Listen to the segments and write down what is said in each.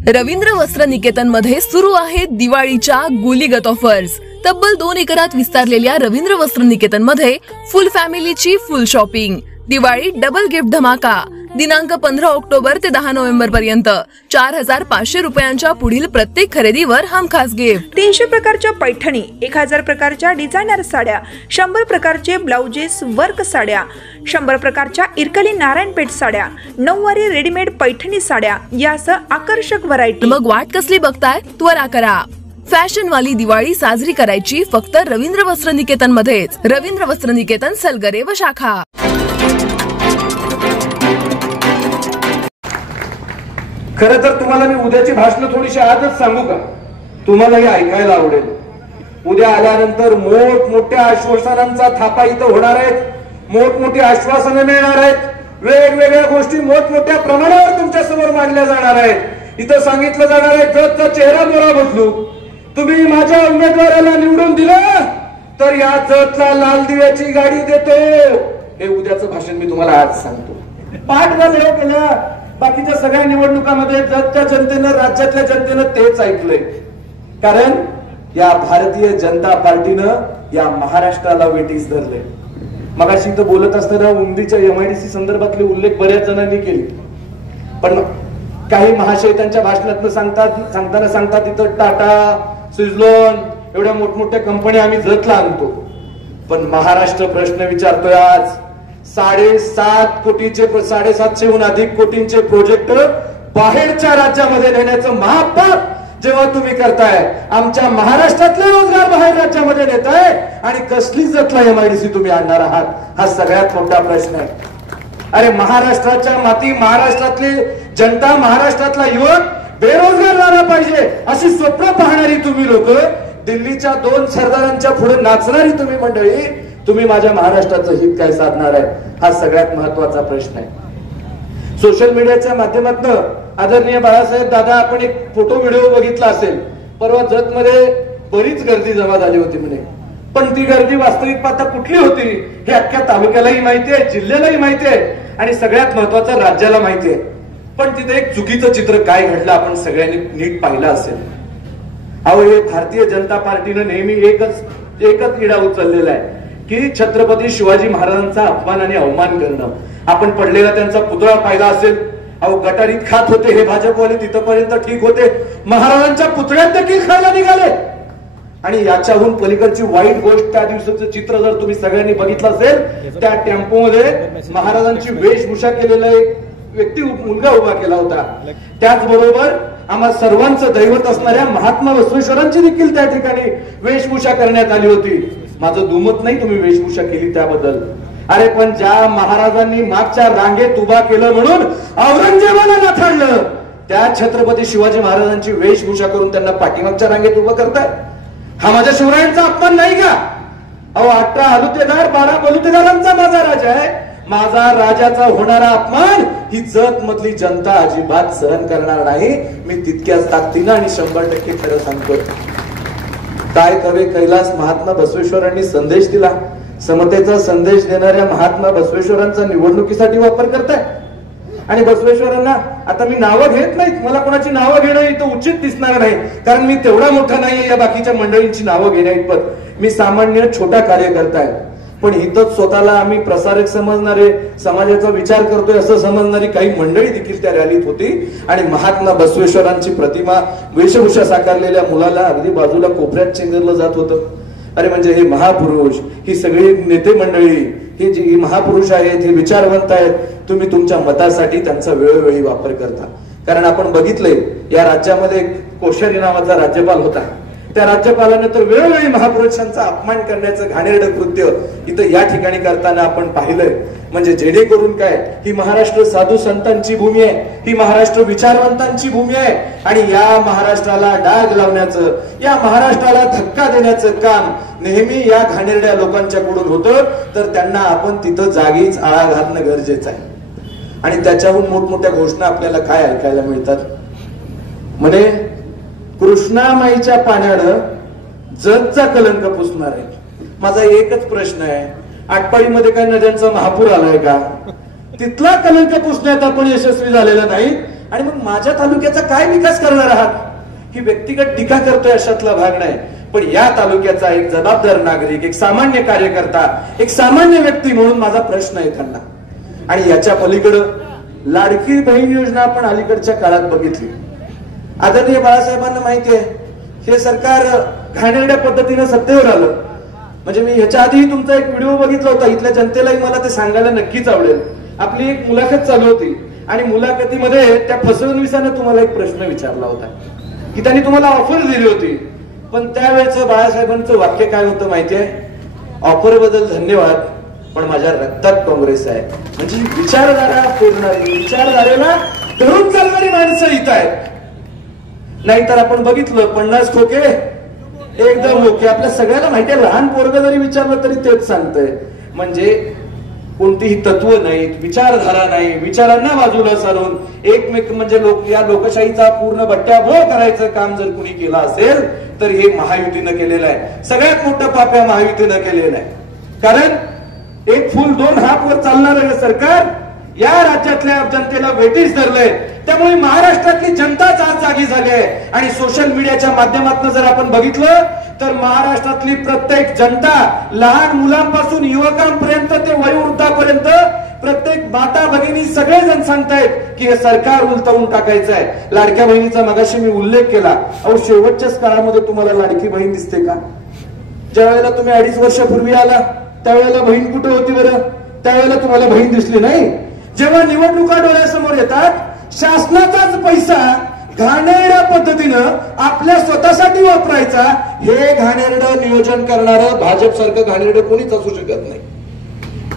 रवींद्र वस्त्र निकेतन मध्ये सुरू आहेत दिवाळीच्या गुलीगत ऑफर्स। तब्बल 2 एकरात विस्तारलेल्या रवींद्र वस्त्र निकेतन मध्ये फुल फॅमिलीची full shopping. Diwali double gift धमाका दिनांक 15 ऑक्टोबर ते 10 नोव्हेंबर पर्यंत 4500 रुपयांच्या पुढील प्रत्येक खरेदीवर हमखास गिफ्ट। 300 प्रकारच्या पैठणी, 1000 प्रकारच्या डिझायनर साड्या, 100 प्रकारचे ब्लाउजेस वर्क साड्या, 100 प्रकारच्या इरकली नारायणपेठ साड्या, 9वारी रेडीमेड पैठणी साड्या यासह आकर्षक व्हरायटी। मग वाट कसली बघताय, त्वरा करा। फॅशन वाली दिवाळी साजरी करायची फक्त रवींद्र वस्त्र निकेतन मध्येच। रवींद्र वस्त्र निकेतन, सलगरे व शाखा। खरं तर तुम्हाला मी उद्याची भाषण थोडीशी आजच सांगू का? तुम्हालाही ऐकायला आवडेल। उद्या आल्यानंतर मोठमोठ्या आश्वासनांचा थापा इथं होणार आहेत, मोठमोठी आश्वासनं मिळणार आहेत, वेगवेगळ्या गोष्टी मोठमोठ्या प्रमाणावर तुमच्या समोर मांडल्या जाणार आहेत। इथं सांगितलं जाणार आहे जतचा चेहरा मोहरा बदलू, तुम्ही माझ्या उमेदवाराला निवडून दिलं तर या जतला लाल दिव्याची गाडी देतो। हे उद्याचं भाषण मी तुम्हाला आज सांगतो। पाठ झाले गेल्या बाकीच्या सगळ्या निवडणुकांमध्ये जतच्या जनतेनं, राज्यातल्या जनतेनं तेच ऐकलंय। कारण या भारतीय जनता पार्टीनं या महाराष्ट्राला वेठीस धरले। मगाशी इथं बोलत असताना उमदीच्या MIDC संदर्भातले उल्लेख बऱ्याच जणांनी केले, पण काही महाशय त्यांच्या भाषणात सांगताना इथं टाटा, स्विझलॉन एवढ्या मोठमोठ्या कंपन्या आम्ही जतला आणतो, पण महाराष्ट्र प्रश्न विचारतोय आज। 7.5 कोटीचे 750हून अधिक कोटींचे प्रोजेक्ट बाहेरच्या राज्यामध्ये नेण्याचं महापाप जेव्हा तुम्ही करताय, आमच्या महाराष्ट्रातले रोजगार बाहेर राज्यामध्ये नेताय आणि कसली जतला MIDC तुम्ही आणणार आहात, हा सगळ्यात मोठा प्रश्न आहे। अरे महाराष्ट्राच्या माती, महाराष्ट्रातली जनता, महाराष्ट्रातला युवक बेरोजगार राहिला पाहिजे अशी स्वप्न पाहणारी तुम्ही लोक, दिल्लीच्या 2 सरदारांच्या पुढे नाचणारी तुम्ही मंडळी, तुम्ही माझ्या महाराष्ट्राचं हित काय साधणार आहे, हा सगळ्यात महत्वाचा प्रश्न आहे। सोशल मीडियाच्या माध्यमातून आदरणीय बाळासाहेब दादा, आपण एक फोटो व्हिडिओ बघितला असेल, परवा जत मध्ये बरीच गर्दी जमा झाली होती म्हणे, पण ती गर्दी वास्तविक पाहता कुठली होती हे अख्ख्या तालुक्यालाही माहिती आहे, जिल्ह्यालाही माहिती आहे आणि सगळ्यात महत्वाचं राज्याला माहिती आहे। पण तिथे एक चुकीचं चित्र काय घडलं आपण सगळ्यांनी नीट पाहिलं असेल। अहो, हे भारतीय जनता पार्टीनं नेहमी एकच इडा उचललेला आहे की छत्रपती शिवाजी महाराजांचा अपमान आणि अवमान करणं। आपण पडलेला त्यांचा पुतळा पाहिला असेल, अहो गटारीत खात होते हे भाजपवाले, तिथपर्यंत ठीक होते, महाराजांच्या पुतळ्यात देखील खायला निघाले। आणि याच्याहून पलीकडची वाईट गोष्ट, त्या दिवसाचं चित्र जर तुम्ही सगळ्यांनी बघितलं असेल, त्या टेम्पोमध्ये महाराजांची वेशभूषा केलेला एक व्यक्ती, मुलगा उभा केला होता। त्याचबरोबर आम्हा सर्वांचं दैवत असणाऱ्या महात्मा बसवेश्वरांची देखील त्या ठिकाणी वेशभूषा करण्यात आली होती। माझं दुमत नाही तुम्ही वेशभूषा केली त्याबद्दल, अरे पण ज्या महाराजांनी मागच्या रांगेत उभा केलं म्हणून औरंगजेबाला नाथाडलं, त्या छत्रपती शिवाजी महाराजांची वेशभूषा करून त्यांना पाठीमागच्या रांगेत उभं करताय, हा माझ्या शिवरायांचा अपमान नाही का? अहो 18 हलुतेदार 12 बलुतेदारांचा माझा राजा आहे, माझा राजाचा होणारा अपमान ही जत मधली जनता अजिबात सहन करणार नाही। मी तितक्याच ताकदीनं आणि 100% खरं सांगतो। काय कवे कैलास महात्मा बसवेश्वरांनी संदेश दिला, समतेचा संदेश देणाऱ्या महात्मा बसवेश्वरांचा निवडणुकीसाठी वापर करताय। आणि बसवेश्वरांना आता मी नावं घेत नाहीत, मला कोणाची नावं घेणं इथं उचित दिसणार नाही, कारण मी तेवढा मोठा नाहीये या बाकीच्या मंडळींची नावं घेण्याइतपत। मी सामान्य छोटा कार्यकर्ता आहे, पण इथंच स्वतःला आम्ही प्रसारक समजणारे, समाजाचा विचार करतोय असं समजणारी काही मंडळी देखील त्या रॅलीत होती आणि महात्मा बसवेश्वरांची प्रतिमा, वेशभूषा साकारलेल्या मुलाला अगदी बाजूला कोपऱ्यात चेंगरलं जात होतं। अरे म्हणजे हे महापुरुष, ही सगळी नेते मंडळी, हे जी महापुरुष आहेत, हे विचारवंत आहेत, तुम्ही तुमच्या मतासाठी त्यांचा वेळोवेळी वापर करता। कारण आपण बघितलंय या राज्यामध्ये कोश्यारी नावाचा राज्यपाल होता, त्या राज्यपालाने तर वेळोवेळी महापुरुषांचा अपमान करण्याचं घाणेरडं कृत्य इथं या ठिकाणी करताना आपण पाहिलंय। म्हणजे जेणेकरून काय, ही महाराष्ट्र साधू संतांची भूमी आहे, ही महाराष्ट्र विचारवंतांची भूमी आहे आणि या महाराष्ट्राला डाग लावण्याचं, या महाराष्ट्राला धक्का देण्याचं काम नेहमी या घाणेरड्या लोकांच्याकडून होतं, तर त्यांना आपण तिथं जागीच आळा घालणं गरजेचं आहे। आणि त्याच्याहून मोठमोठ्या घोषणा आपल्याला काय ऐकायला मिळतात, म्हणे कृष्णामाईच्या पाण्यानं जतचा कलंक पुसणार आहे। माझा एकच प्रश्न आहे, आटपाडीमध्ये काय नद्यांचा महापूर आलाय का? तिथला कलंक पुसण्यात आपण यशस्वी झालेला नाही आणि मग माझ्या तालुक्याचा काय विकास करणार आहात ही व्यक्तिगत टीका करतोय अशातला भाग नाही. पण या तालुक्याचा एक जबाबदार नागरिक, एक सामान्य कार्यकर्ता, एक सामान्य व्यक्ती म्हणून माझा प्रश्न आहे त्यांना. आणि याच्या पलीकडं लाडकी बहीण योजना आपण अलीकडच्या काळात बघितली. आदरणीय बाळासाहेबांना माहिती आहे हे सरकार घाणेरड्या पद्धतीने सत्तेवर आलं. म्हणजे मी ह्याच्या आधीही तुमचा एक व्हिडिओ बघितला होता. इथल्या जनतेलाही मला ते सांगायला नक्कीच आवडेल. आपली एक मुलाखत चालू होती आणि मुलाखतीमध्ये त्या फसवणुकीने तुम्हाला एक प्रश्न विचारला होता की त्यांनी तुम्हाला ऑफर दिली होती. पण त्यावेळेचं बाळासाहेबांचं वाक्य काय होतं माहितीये? ऑफर बद्दल धन्यवाद पण माझ्या रक्तात काँग्रेस आहे. म्हणजे विचारधारा पेरणारी, विचारधारेला धरून चालणारी माणसं इथं आहेत. नाहीतर आपण बघितलं 50 खोके एकदम ओके. आपल्या सगळ्याला माहिती आहे लहान पोरग जरी विचारलं तरी तेच सांगतंय. म्हणजे कोणतीही तत्व नाहीत, विचारधारा नाही, विचारांना बाजूला सारून एकमेक म्हणजे या लोकशाहीचा पूर्ण बट्ट्याबोळ करायचं काम जर कुणी केलं असेल तर हे महायुतीनं केलेलं आहे. सगळ्यात मोठं पाप या महायुतीनं केलेलं आहे. कारण एक फुल दोन हात वर चालणारं सरकार या राज्यातल्या जनतेला वेठीस धरलंय. त्यामुळे महाराष्ट्रातली जनताच आज जागी झाली आहे. आणि सोशल मीडियाच्या माध्यमातून जर आपण बघितलं तर महाराष्ट्रातली प्रत्येक जनता, लहान मुलांपासून युवकांपर्यंत ते वयोवृद्धापर्यंत प्रत्येक माता भगिनी सगळेजण सांगतायत की हे सरकार उलटवून टाकायचं आहे. लाडक्या बहिणीचा मगाशी मी उल्लेख केला. अहो शेवटच्याच काळामध्ये तुम्हाला लाडकी बहीण दिसते का? ज्या वेळेला तुम्ही 2.5 वर्षापूर्वी आला त्यावेळेला बहीण कुठे होती बरं? त्यावेळेला तुम्हाला बहीण दिसली नाही. जेव्हा निवडणुका डोळ्यासमोर येतात शासनाचाच पैसा घाणेरड्या पद्धतीनं आपल्या स्वतःसाठी वापरायचा, हे घाणेरडं नियोजन करणारं भाजप सारखं घाणेरडं कोणीच असू शकत नाही.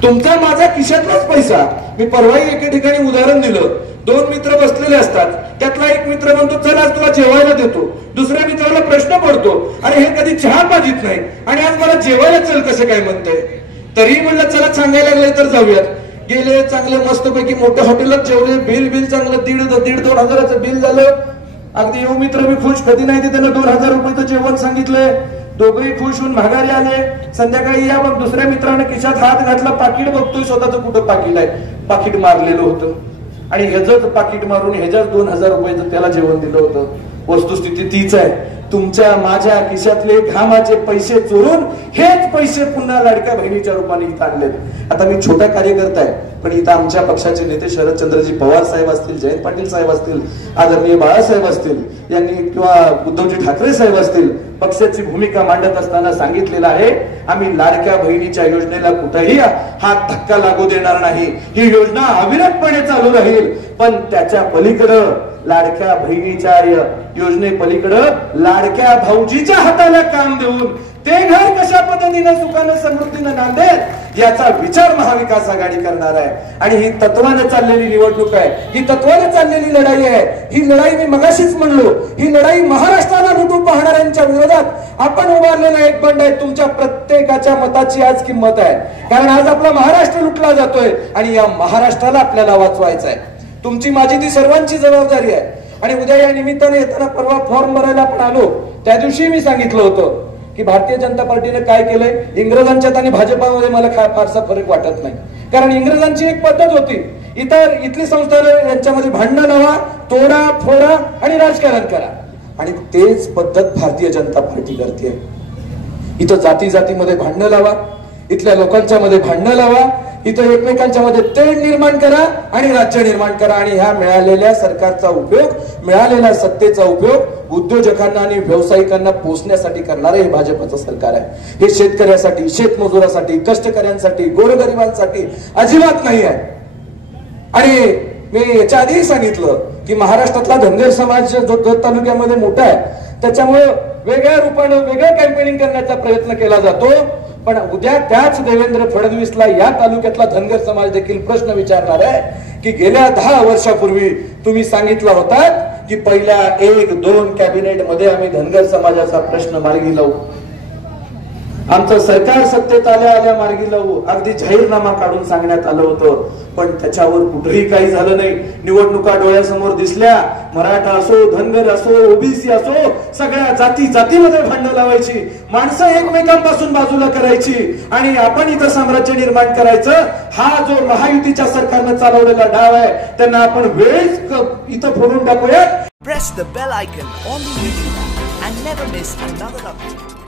तुमचा माझा खिशातलाच पैसा. मी परवाही एके ठिकाणी उदाहरण दिलं. 2 मित्र बसलेले असतात. त्यातला एक मित्र म्हणतो चल आज तुला जेवायला देतो. दुसऱ्या मित्राला प्रश्न पडतो अरे हे कधी चहा पाजित नाही आणि आज मला जेवायला चल कसं काय म्हणतंय. तरी म्हणलं चला सांगायला लागले तर जाऊयात. गेले चांगले मस्तपैकी मोठ्या हॉटेलात जेवले. बिल चांगलं 1,500-2,500 हजाराचं बिल झालं. अगदी येऊ मित्र मी खुश. कधी नाही ते त्यांना 2,000 रुपयाचं जेवण सांगितलंय. दोघंही खुश होऊन माघारी आले. संध्याकाळी या मग दुसऱ्या मित्राने खिशात हात घातला. पाकिट बघतोय स्वतःच कुठं पाकिट आहे. पाकिट मारलेलं होतं आणि ह्याच पाकिट मारून ह्याच्याच 2,000 रुपयाचं त्याला जेवण दिलं होतं. वस्तुस्थिती तीच आहे. तुमच्या माझ्या खिशातले घामाचे पैसे चोरून हेच पैसे पुन्हा लाडक्या बहिणीच्या रूपाने इथं आणलेत. आता मी छोटा कार्यकर्ता आहे पण इथं आमच्या पक्षाचे नेते शरदचंद्रजी पवार साहेब असतील, जयंत पाटील साहेब असतील, आदरणीय बाळासाहेब असतील यांनी किंवा उद्धवजी ठाकरे साहेब असतील पक्षाची भूमिका मांडत असताना सांगितलेलं आहे आम्ही लाडक्या बहिणीच्या योजनेला कुठेही हात धक्का लागू देणार नाही. ही योजना अविरतपणे चालू राहील. पण त्याच्या पलीकडं लाडक्या बहिणीच्या योजने पलीकडं लाडक्या भाऊजीच्या हाताला काम देऊन ते घर कशा पद्धतीनं सुखानं समृद्धीनं नांदेल याचा विचार महाविकास आघाडी करणार आहे. आणि ही तत्वाने चाललेली निवडणूक आहे. ही तत्वाने चाललेली लढाई आहे. ही लढाई मी मगाशीच म्हणलो ही लढाई महाराष्ट्राला लुटून पाहणाऱ्यांच्या विरोधात आपण उभारलेला एक बंड आहे. तुमच्या प्रत्येकाच्या मताची आज किंमत आहे. कारण आज आपला महाराष्ट्र लुटला जातोय आणि या महाराष्ट्राला आपल्याला वाचवायचं आहे. तुमची माझी ती सर्वांची जबाबदारी आहे. आणि उद्या या निमित्ताने येताना परवा फॉर्म भरायला आपण आलो त्या दिवशी मी सांगितलं होतं की भारतीय जनता पार्टीने काय केलंय. इंग्रजांच्यात आणि भाजपामध्ये मला फारसा फरक वाटत नाही. कारण इंग्रजांची एक पद्धत होती. इथली संस्था यांच्यामध्ये भांडण लावा, तोडा फोडा आणि राजकारण करा. आणि तेच पद्धत भारतीय जनता पार्टी करते. इथं जाती जातीमध्ये भांडण लावा, इथल्या लोकांच्या मध्ये भांडण लावा, इथं एकमेकांच्या मध्ये तेढ निर्माण करा आणि राज्य निर्माण करा. आणि ह्या मिळालेल्या सरकारचा उपयोग, मिळालेल्या सत्तेचा उपयोग उद्योजकांना आणि व्यावसायिकांना पोचण्यासाठी करणारे हे भाजपचं सरकार आहे. हे शेतकऱ्यासाठी, शेतमजुरासाठी, कष्टकऱ्यांसाठी, गोरगरिबांसाठी अजिबात नाही आहे. आणि मी याच्या आधीही सांगितलं की महाराष्ट्रातला धनगर समाज जो जत तालुक्यामध्ये मोठा आहे त्याच्यामुळे वेगळ्या रूपानं वेगळं कॅम्पेनिंग करण्याचा प्रयत्न केला जातो. पण उद्या त्याच देवेंद्र फडणवीसला या तालुक्यातला धनगर समाज देखील प्रश्न विचारणार आहे की गेल्या 10 वर्षापूर्वी तुम्ही सांगितलं होतात की पहिल्या 1-2 कॅबिनेट मध्ये आम्ही धनगर समाजाचा प्रश्न मार्गी लावू. आमचं सरकार सत्तेत आल्या मार्गी लावू अगदी जाहीरनामा काढून सांगण्यात आलं होतं, पण त्याच्यावर कुठेही काही झालं नाही. निवडणुका डोळ्यासमोर दिसल्या, मराठा असो, धनगर असो, ओबीसी असो, सगळ्या जातीमध्ये भांडण लावायची, माणसं एकमेकांपासून बाजूला करायची आणि आपण इथं साम्राज्य निर्माण करायचं. हा जो महायुतीच्या सरकारनं चालवलेला डाव आहे त्यांना आपण वेळेच इथं फोडून टाकूया. Press the bell icon on the video and never miss another update.